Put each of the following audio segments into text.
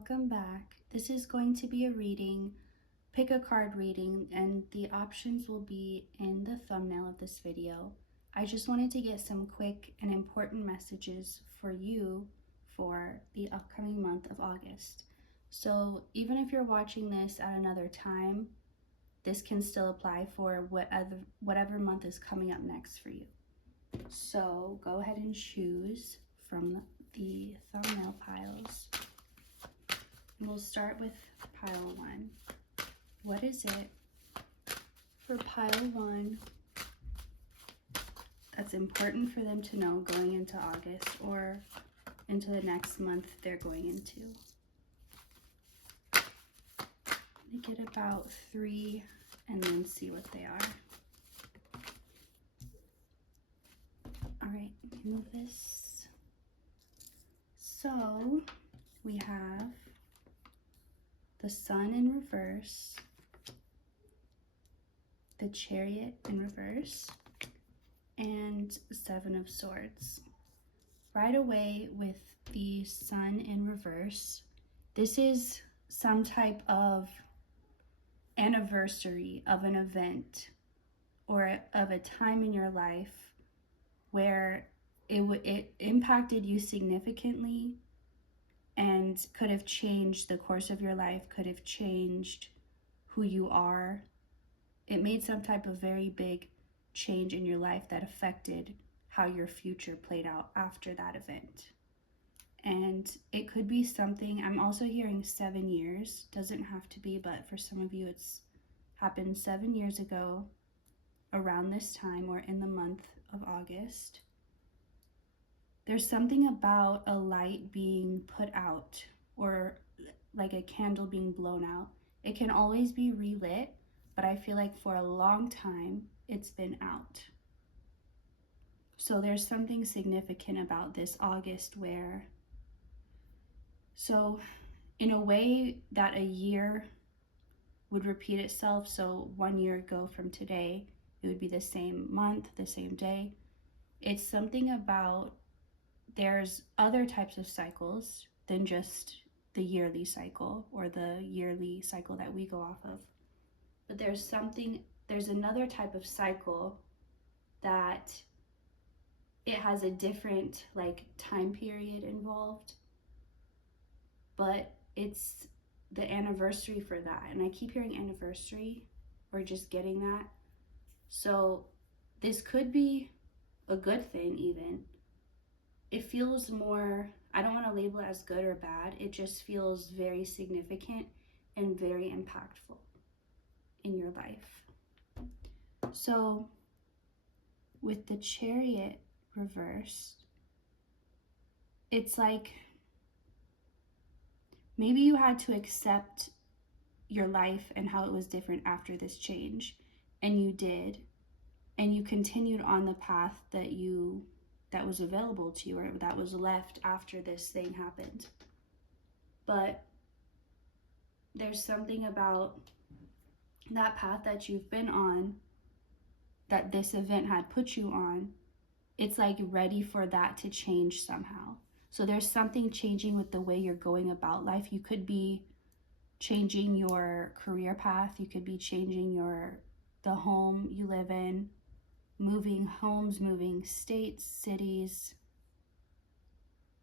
welcome back. This is going to be a reading, pick a card reading, and the options will be in the thumbnail of this video. I just wanted to get some quick and important messages for you for the upcoming month of August. So even if you're watching this at another time, this can still apply for whatever month is coming up next for you. So go ahead and choose from the thumbnail piles. We'll start with pile 1. What is it for pile 1 that's important for them to know going into August or into the next month they're going into? I'm gonna get about 3 and then see what they are. All right, move this. So we have the Sun in reverse, the Chariot in reverse, and 7 of Swords. Right away with the Sun in reverse, this is some type of anniversary of an event or of a time in your life where it impacted you significantly and could have changed the course of your life, could have changed who you are. It made some type of very big change in your life that affected how your future played out after that event. And it could be something, I'm also hearing 7 years, doesn't have to be, but for some of you it's happened 7 years ago around this time or in the month of August. There's something about a light being put out or like a candle being blown out. It can always be relit, but I feel like for a long time it's been out. So there's something significant about this August where, so in a way that a year would repeat itself, so 1 year ago from today, it would be the same month, the same day. It's something about there's other types of cycles than just the yearly cycle or the yearly cycle that we go off of. But there's another type of cycle that it has a different like time period involved, but it's the anniversary for that. And I keep hearing anniversary or just getting that. So this could be a good thing even. It feels more, I don't want to label it as good or bad. It just feels very significant and very impactful in your life. So with the Chariot reversed, it's like maybe you had to accept your life and how it was different after this change, and you did, and you continued on the path that was available to you or that was left after this thing happened. But there's something about that path that you've been on, that this event had put you on. It's like ready for that to change somehow. So there's something changing with the way you're going about life. You could be changing your career path. You could be changing the home you live in, moving homes, moving states, cities.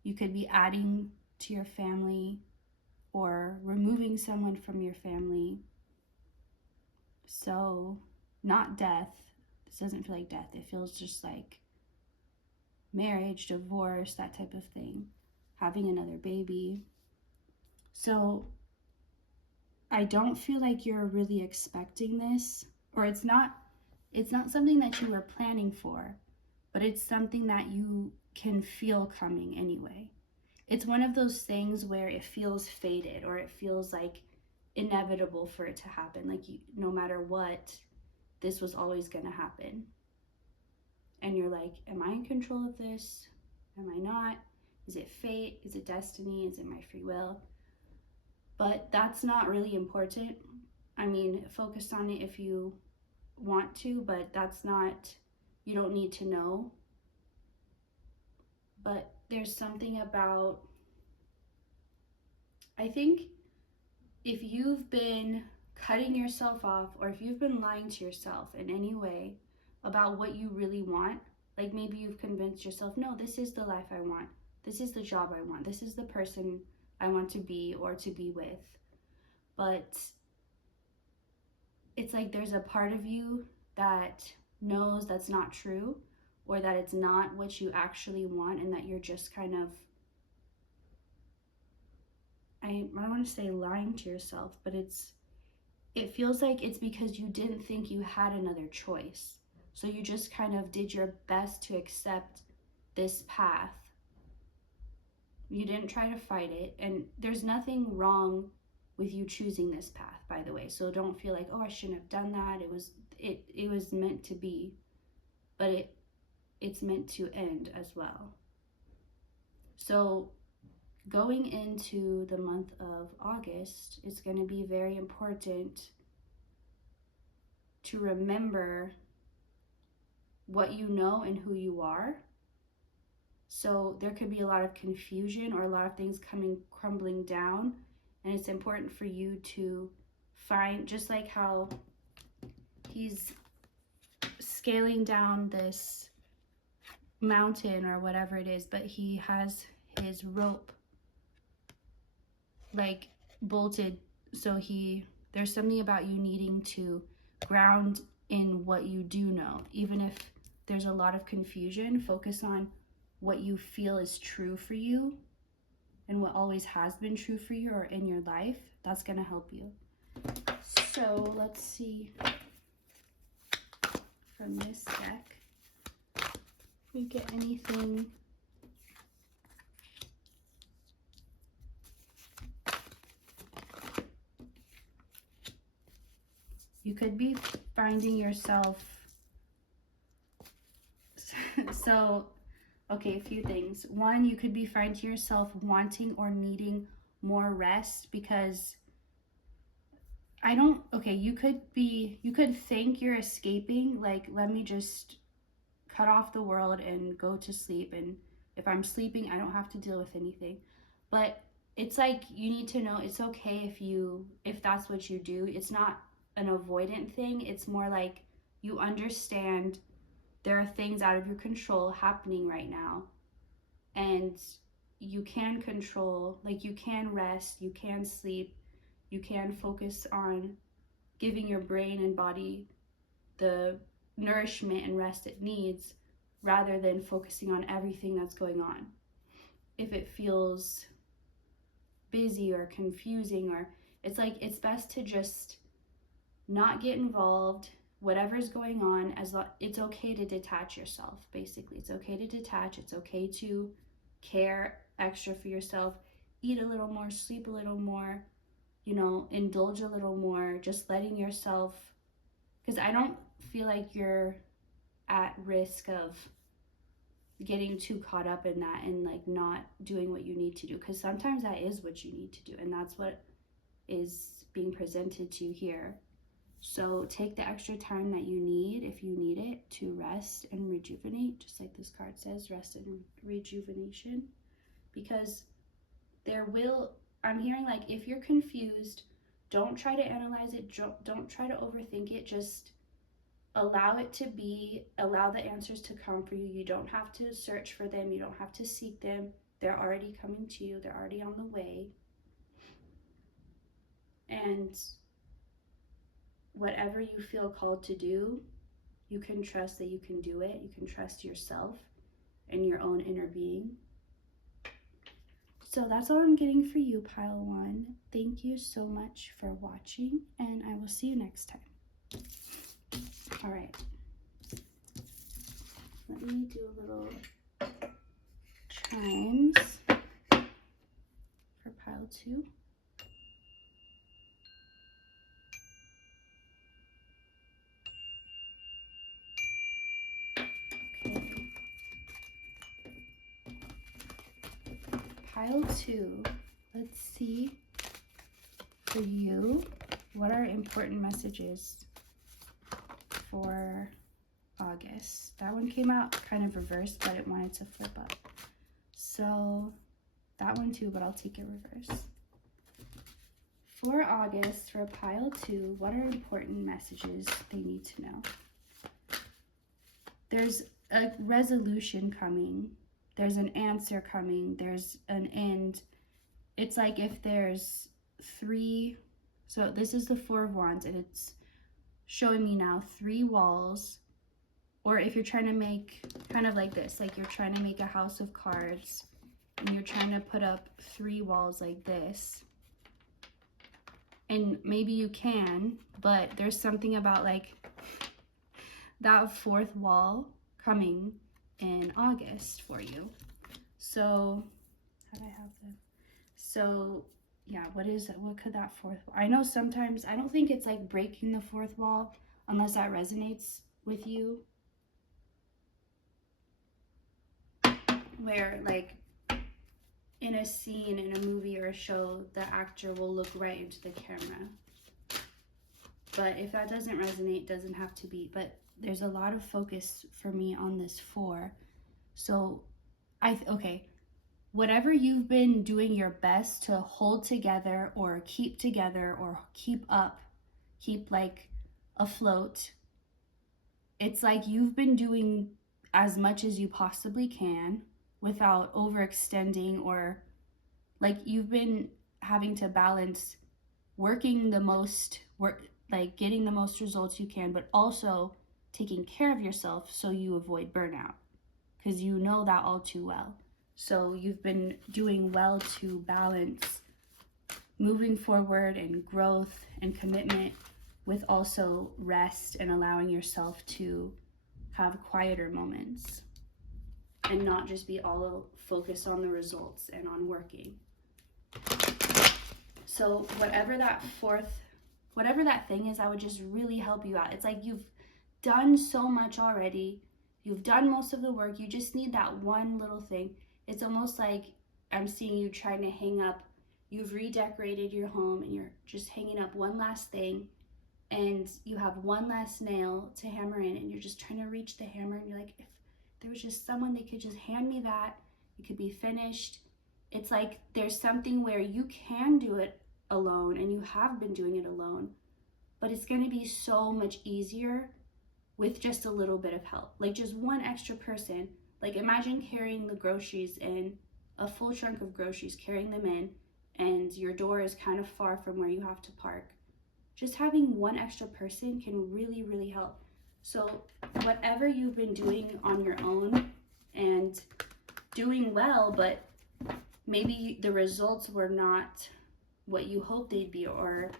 You could be adding to your family or removing someone from your family. So not death. This doesn't feel like death. It feels just like marriage, divorce, that type of thing. Having another baby. So I don't feel like you're really expecting this, or it's not something that you were planning for, but it's something that you can feel coming anyway. It's one of those things where it feels fated, or it feels like inevitable for it to happen. Like no matter what, this was always going to happen. And you're like, am I in control of this? Am I not? Is it fate? Is it destiny? Is it my free will? But that's not really important. I mean, focus on it if you want to, but that's not, you don't need to know. But there's something about I think if you've been cutting yourself off, or if you've been lying to yourself in any way about what you really want, like maybe you've convinced yourself, no, this is the life I want, this is the job I want, this is the person I want to be or to be with, but it's like there's a part of you that knows that's not true, or that it's not what you actually want, and that you're just kind of, I don't want to say lying to yourself, but it feels like it's because you didn't think you had another choice. So you just kind of did your best to accept this path. You didn't try to fight it, and there's nothing wrong with you choosing this path, by the way. So don't feel like, oh, I shouldn't have done that. It was meant to be, but it's meant to end as well. So going into the month of August, it's going to be very important to remember what you know and who you are. So there could be a lot of confusion or a lot of things crumbling down, and it's important for you to find, just like how he's scaling down this mountain or whatever it is, but he has his rope like bolted, so there's something about you needing to ground in what you do know. Even if there's a lot of confusion, focus on what you feel is true for you and what always has been true for you or in your life. That's going to help you. So let's see from this deck if we get anything. You could be finding yourself, so, okay, a few things. One, you could be finding yourself wanting or needing more rest because you could think you're escaping, like, let me just cut off the world and go to sleep, and if I'm sleeping, I don't have to deal with anything. But it's like, you need to know it's okay if that's what you do. It's not an avoidant thing. It's more like you understand there are things out of your control happening right now, and you can control, like you can rest, you can sleep, you can focus on giving your brain and body the nourishment and rest it needs, rather than focusing on everything that's going on. If it feels busy or confusing, or it's like, it's best to just not get involved, whatever's going on. It's okay to detach yourself, basically. It's okay to detach. It's okay to care extra for yourself, eat a little more, sleep a little more, indulge a little more, just letting yourself, because I don't feel like you're at risk of getting too caught up in that and like not doing what you need to do, because sometimes that is what you need to do, and that's what is being presented to you here. So take the extra time that you need, if you need it, to rest and rejuvenate, just like this card says, rest and rejuvenation. Because I'm hearing, like, if you're confused, don't try to analyze it, don't try to overthink it, just allow it to be, allow the answers to come for you. You don't have to search for them, you don't have to seek them. They're already coming to you, they're already on the way. And whatever you feel called to do, you can trust that you can do it. You can trust yourself and your own inner being. So that's all I'm getting for you, Pile 1. Thank you so much for watching, and I will see you next time. All right. Let me do a little chimes for Pile 2. Pile 2, let's see for you, what are important messages for August? That one came out kind of reversed, but it wanted to flip up. So that one too, but I'll take it reverse. For August, for pile 2, what are important messages they need to know? There's a resolution coming. There's an answer coming. There's an end. It's like if there's 3, so this is the 4 of Wands, and it's showing me now 3 walls. Or if you're trying to make, kind of like this, like you're trying to make a house of cards, and you're trying to put up 3 walls like this. And maybe you can, but there's something about like that 4th wall coming in August for you. So, how do I have them? So, yeah, what could that 4th wall? I know sometimes, I don't think it's like breaking the 4th wall unless that resonates with you. Where like in a scene, in a movie or a show, the actor will look right into the camera. But if that doesn't resonate, doesn't have to be. But there's a lot of focus for me on this 4. So, okay, whatever you've been doing your best to hold together or keep together or keep up, keep like afloat, it's like you've been doing as much as you possibly can without overextending, or like you've been having to balance working the most, like getting the most results you can, but also taking care of yourself so you avoid burnout, because you know that all too well. So you've been doing well to balance moving forward and growth and commitment with also rest and allowing yourself to have quieter moments and not just be all focused on the results and on working. So whatever that thing is, I would just really help you out. It's like you've done so much already. You've done most of the work. You just need that one little thing. It's almost like I'm seeing you trying to hang up. You've redecorated your home and you're just hanging up one last thing, and you have one last nail to hammer in, and you're just trying to reach the hammer, and you're like, if there was just someone, they could just hand me that, it could be finished. It's like there's something where you can do it alone, and you have been doing it alone, but it's going to be so much easier with just a little bit of help, like just one extra person. Like imagine carrying the groceries in, a full trunk of groceries, carrying them in, and your door is kind of far from where you have to park. Just having one extra person can really, really help. So whatever you've been doing on your own and doing well, but maybe the results were not what you hoped they'd be, or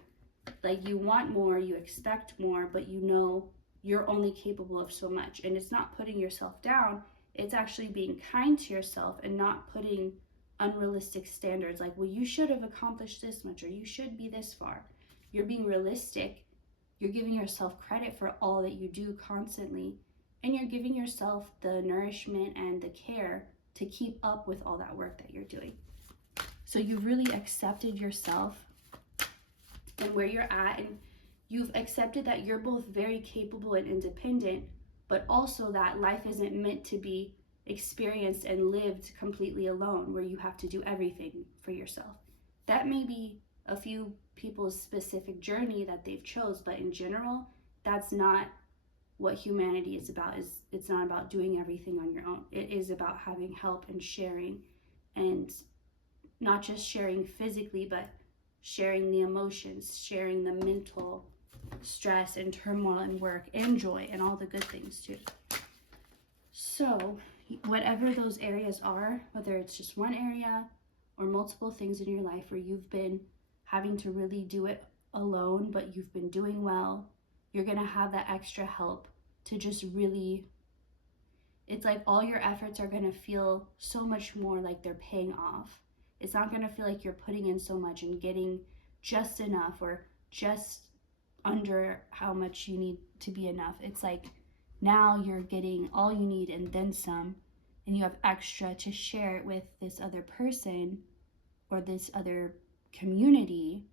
like you want more, you expect more, but you know you're only capable of so much. And it's not putting yourself down, it's actually being kind to yourself and not putting unrealistic standards like, well, you should have accomplished this much, or you should be this far. You're being realistic. You're giving yourself credit for all that you do constantly, and you're giving yourself the nourishment and the care to keep up with all that work that you're doing. So you've really accepted yourself and where you're at, and you've accepted that you're both very capable and independent, but also that life isn't meant to be experienced and lived completely alone, where you have to do everything for yourself. That may be a few people's specific journey that they've chose, but in general, that's not what humanity is about. It's not about doing everything on your own. It is about having help and sharing, and not just sharing physically, but sharing the emotions, sharing the mental stress and turmoil and work and joy and all the good things too. So whatever those areas are, whether it's just one area or multiple things in your life where you've been having to really do it alone, but you've been doing well, you're going to have that extra help to just really, it's like all your efforts are going to feel so much more like they're paying off. It's not going to feel like you're putting in so much and getting just enough or just under how much you need to be enough. It's like now you're getting all you need and then some, and you have extra to share it with this other person or this other community.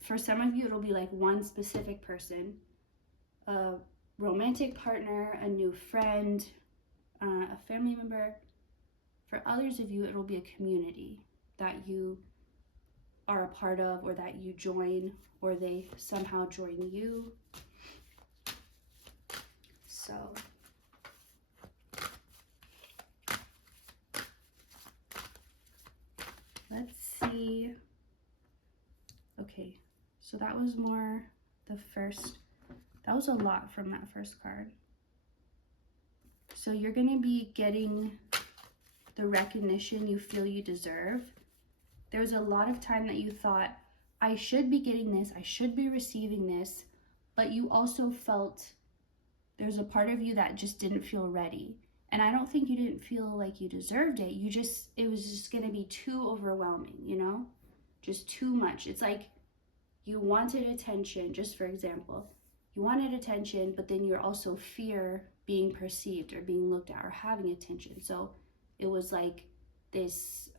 For some of you, it'll be like one specific person, a romantic partner, a new friend, a family member. For others of you, it'll be a community that you are a part of, or that you join, or they somehow join you. So let's see. Okay, so that was more the first, that was a lot from that first card. So you're going to be getting the recognition you feel you deserve. There was a lot of time that you thought, I should be getting this, I should be receiving this, but you also felt there's a part of you that just didn't feel ready. And I don't think you didn't feel like you deserved it. It was just going to be too overwhelming, you know? Just too much. It's like you wanted attention, just for example. You wanted attention, but then you're also fear being perceived or being looked at or having attention. So it was like this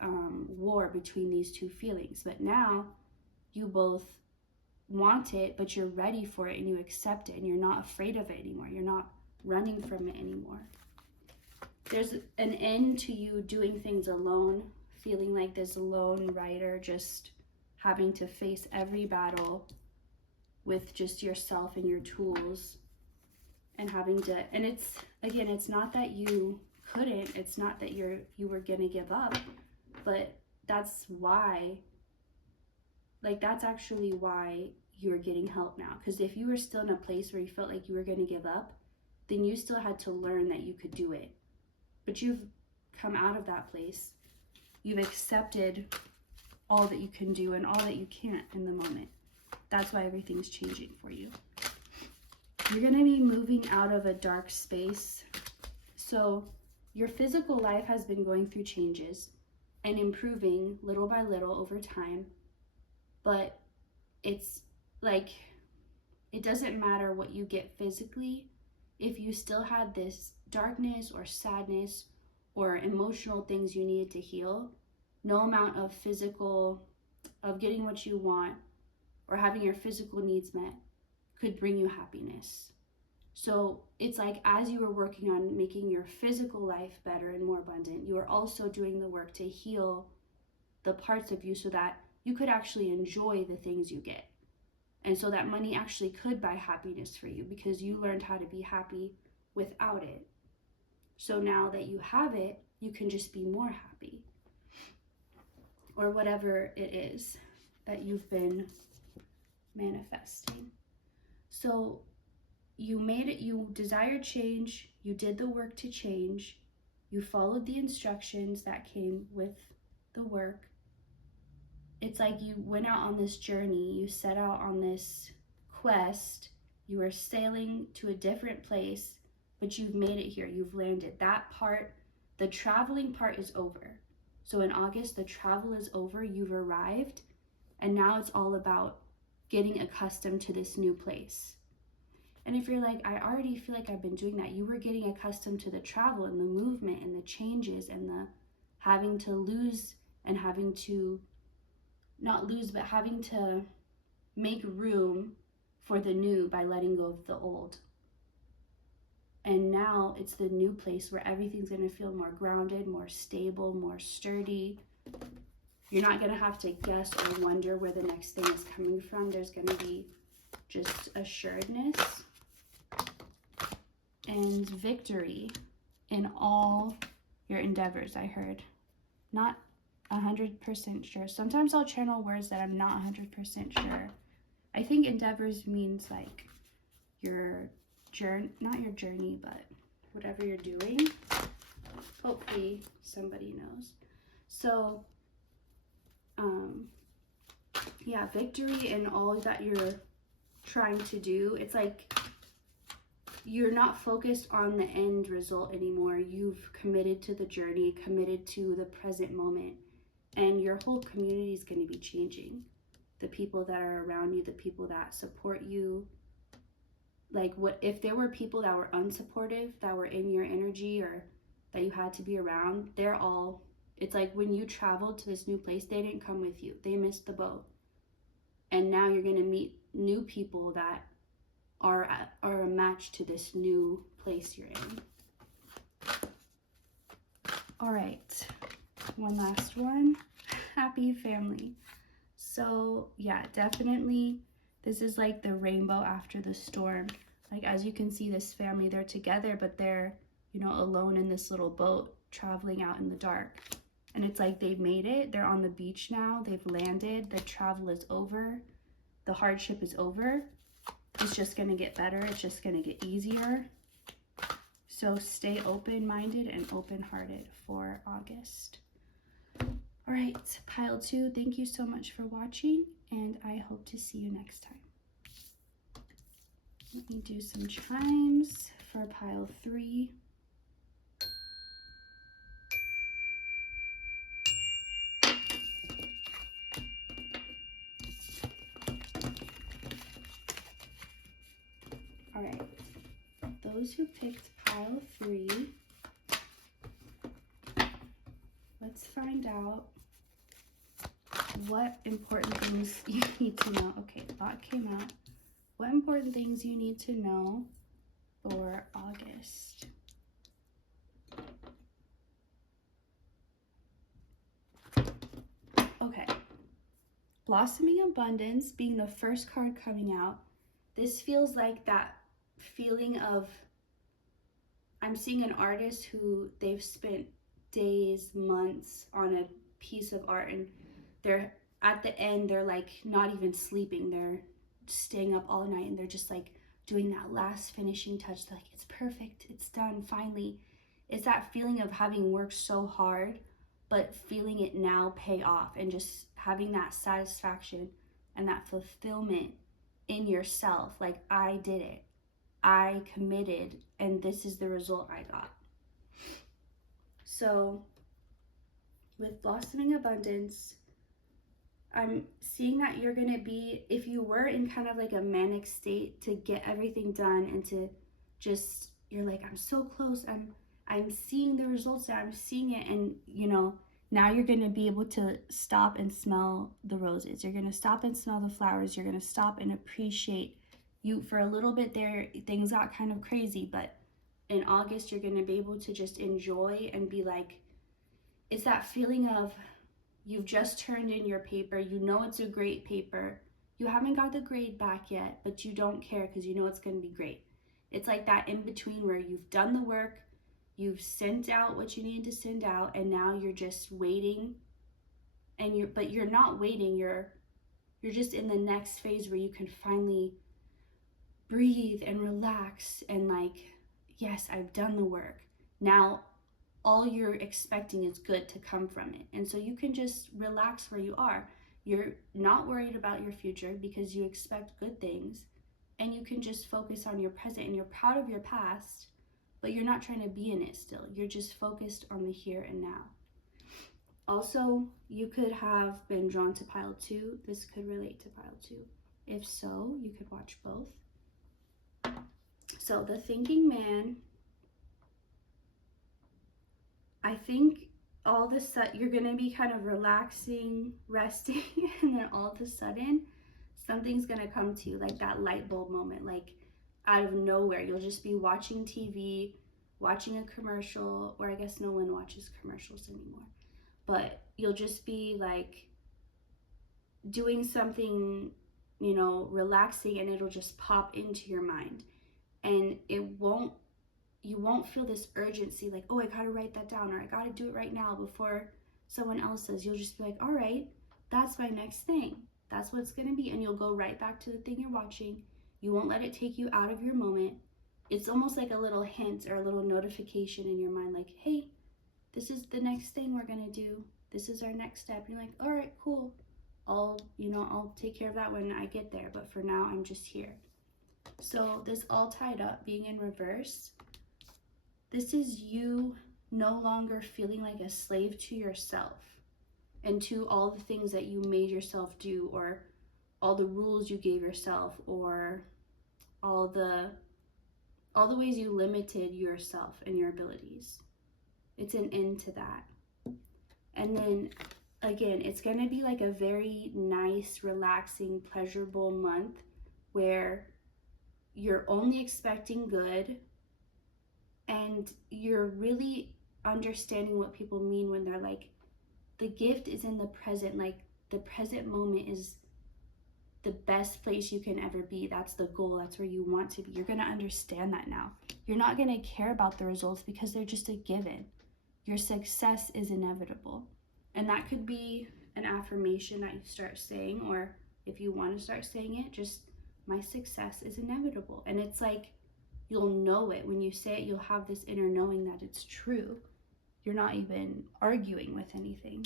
war between these two feelings. But now you both want it, but you're ready for it and you accept it and you're not afraid of it anymore. You're not running from it anymore. There's an end to you doing things alone, feeling like this lone rider, just having to face every battle with just yourself and your tools, and having to, and it's, again, it's not that you couldn't, it's not that you were gonna give up, but that's why, like, that's actually why you're getting help now. Because if you were still in a place where you felt like you were gonna give up, then you still had to learn that you could do it. But you've come out of that place. You've accepted all that you can do and all that you can't in the moment. That's why everything's changing for you. You're going to be moving out of a dark space. So your physical life has been going through changes and improving little by little over time. But it's like, it doesn't matter what you get physically. If you still had this darkness or sadness or emotional things you needed to heal, no amount of getting what you want or having your physical needs met could bring you happiness. So it's like, as you were working on making your physical life better and more abundant, you are also doing the work to heal the parts of you so that you could actually enjoy the things you get. And so that money actually could buy happiness for you because you learned how to be happy without it. So now that you have it, you can just be more happy. Or whatever it is that you've been manifesting. So you made it, you desired change, you did the work to change, you followed the instructions that came with the work. It's like you went out on this journey, you set out on this quest, you were sailing to a different place, but you've made it here, you've landed. That part, the traveling part is over. So in August, the travel is over, you've arrived, and now it's all about getting accustomed to this new place. And if you're like, I already feel like I've been doing that, you were getting accustomed to the travel and the movement and the changes and the having to lose and having to, not lose, but having to make room for the new by letting go of the old. And now it's the new place where everything's going to feel more grounded, more stable, more sturdy. You're not going to have to guess or wonder where the next thing is coming from. There's going to be just assuredness and victory in all your endeavors, I heard. Not 100% sure. Sometimes I'll channel words that I'm not 100% sure. I think endeavors means like your journey, not your journey, but whatever you're doing. Hopefully somebody knows. So, yeah, victory in all that you're trying to do. It's like you're not focused on the end result anymore. You've committed to the journey, committed to the present moment, and your whole community is going to be changing. The people that are around you, the people that support you. Like, what if there were people that were unsupportive, that were in your energy or that you had to be around? They're all, it's like when you traveled to this new place, they didn't come with you. They missed the boat. And now you're going to meet new people that are a match to this new place you're in. All right, one last one. Happy family. So yeah, definitely this is like the rainbow after the storm. Like, as you can see, this family, they're together, but they're, you know, alone in this little boat traveling out in the dark. And it's like they've made it. They're on the beach now. They've landed. The travel is over. The hardship is over. It's just going to get better. It's just going to get easier. So stay open-minded and open-hearted for August. All right, pile 2, thank you so much for watching, and I hope to see you next time. Let me do some chimes for pile 3. All right, those who picked pile 3, let's find out what important things you need to know. Okay, a lot came out. What important things you need to know for August. Okay, blossoming abundance being the first card coming out. This feels like that feeling of, I'm seeing an artist who they've spent days, months on a piece of art, and they're at the end, they're like not even sleeping. They're staying up all night and they're just like doing that last finishing touch. Like, it's perfect, it's done, finally. It's that feeling of having worked so hard, but feeling it now pay off, and just having that satisfaction and that fulfillment in yourself. Like, I did it, I committed, and this is the result I got. So with blossoming abundance, I'm seeing that you're going to be, if you were in kind of like a manic state to get everything done and to just, you're like, I'm so close, I'm seeing the results, I'm seeing it, and you know, now you're going to be able to stop and smell the roses. You're going to stop and smell the flowers. You're going to stop and appreciate. You, for a little bit there, things got kind of crazy, but in August, you're going to be able to just enjoy and be like, it's that feeling of, you've just turned in your paper. You know it's a great paper. You haven't got the grade back yet, but you don't care because you know it's going to be great. It's like that in between where you've done the work, you've sent out what you need to send out, and now you're just waiting. And but you're not waiting. You're just in the next phase where you can finally breathe and relax and like, yes, I've done the work. Now all you're expecting is good to come from it. And so you can just relax where you are. You're not worried about your future because you expect good things, and you can just focus on your present, and you're proud of your past, but you're not trying to be in it still. You're just focused on the here and now. Also, you could have been drawn to pile 2. This could relate to pile 2. If so, you could watch both. So the thinking man, I think all of a sudden you're going to be kind of relaxing, resting, and then all of a sudden something's going to come to you, like that light bulb moment, like out of nowhere. You'll just be watching TV, watching a commercial, or I guess no one watches commercials anymore, but you'll just be like doing something, you know, relaxing, and it'll just pop into your mind, and you won't feel this urgency like, oh, I gotta write that down, or I gotta do it right now before someone else does. You'll just be like, all right, that's my next thing. That's what it's gonna be. And you'll go right back to the thing you're watching. You won't let it take you out of your moment. It's almost like a little hint or a little notification in your mind, like, hey, this is the next thing we're gonna do. This is our next step. You're like, all right, cool. I'll take care of that when I get there. But for now, I'm just here. So this all tied up being in reverse, this is you no longer feeling like a slave to yourself and to all the things that you made yourself do, or all the rules you gave yourself, or all the ways you limited yourself and your abilities. It's an end to that. And then again, it's going to be like a very nice, relaxing, pleasurable month where you're only expecting good, and you're really understanding what people mean when they're like, the gift is in the present. Like, the present moment is the best place you can ever be. That's the goal. That's where you want to be. You're going to understand that now. You're not going to care about the results because they're just a given. Your success is inevitable. And that could be an affirmation that you start saying, or if you want to start saying it, just, my success is inevitable. And it's like, you'll know it. When you say it, you'll have this inner knowing that it's true. You're not even arguing with anything.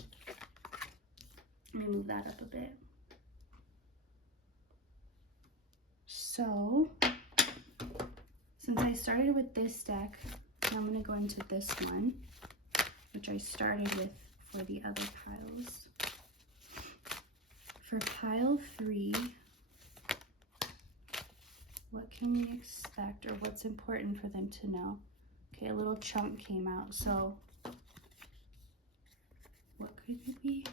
Let me move that up a bit. So, since I started with this deck, I'm going to go into this one, which I started with for the other piles. For pile 3, what can we expect, or what's important for them to know? Okay, a little chunk came out, so what could it be?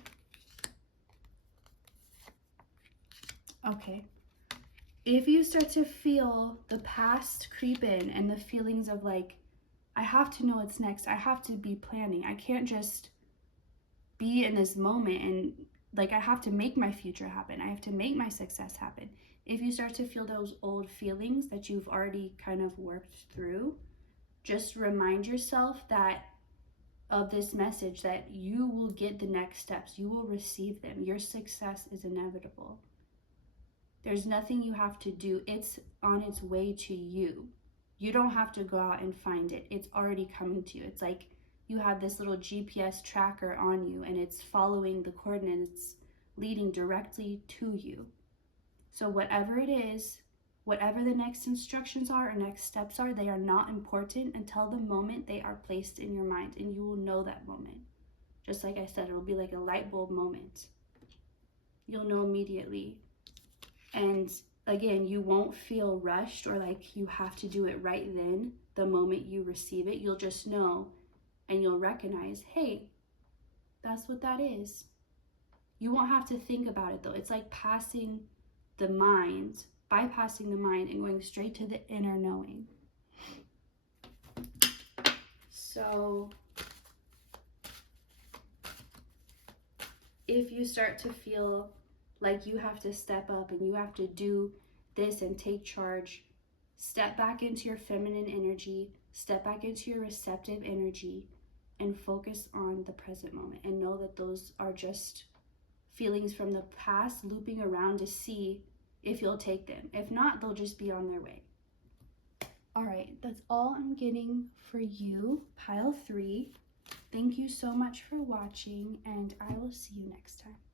Okay. If you start to feel the past creep in and the feelings of like, I have to know what's next, I have to be planning, I can't just be in this moment and like, I have to make my future happen, I have to make my success happen. If you start to feel those old feelings that you've already kind of worked through, just remind yourself that of this message, that you will get the next steps, you will receive them. Your success is inevitable. There's nothing you have to do. It's on its way to you. You don't have to go out and find it. It's already coming to you. It's like you have this little GPS tracker on you and it's following the coordinates, leading directly to you. So whatever it is, whatever the next instructions are or next steps are, they are not important until the moment they are placed in your mind, and you will know that moment. Just like I said, it will be like a light bulb moment. You'll know immediately. And again, you won't feel rushed or like you have to do it right then, the moment you receive it. You'll just know and you'll recognize, hey, that's what that is. You won't have to think about it though. It's like passing the mind, bypassing the mind and going straight to the inner knowing. So if you start to feel like you have to step up and you have to do this and take charge, step back into your feminine energy, step back into your receptive energy, and focus on the present moment, and know that those are just feelings from the past looping around to see if you'll take them. If not, they'll just be on their way. All right, that's all I'm getting for you, pile 3. Thank you so much for watching, and I will see you next time.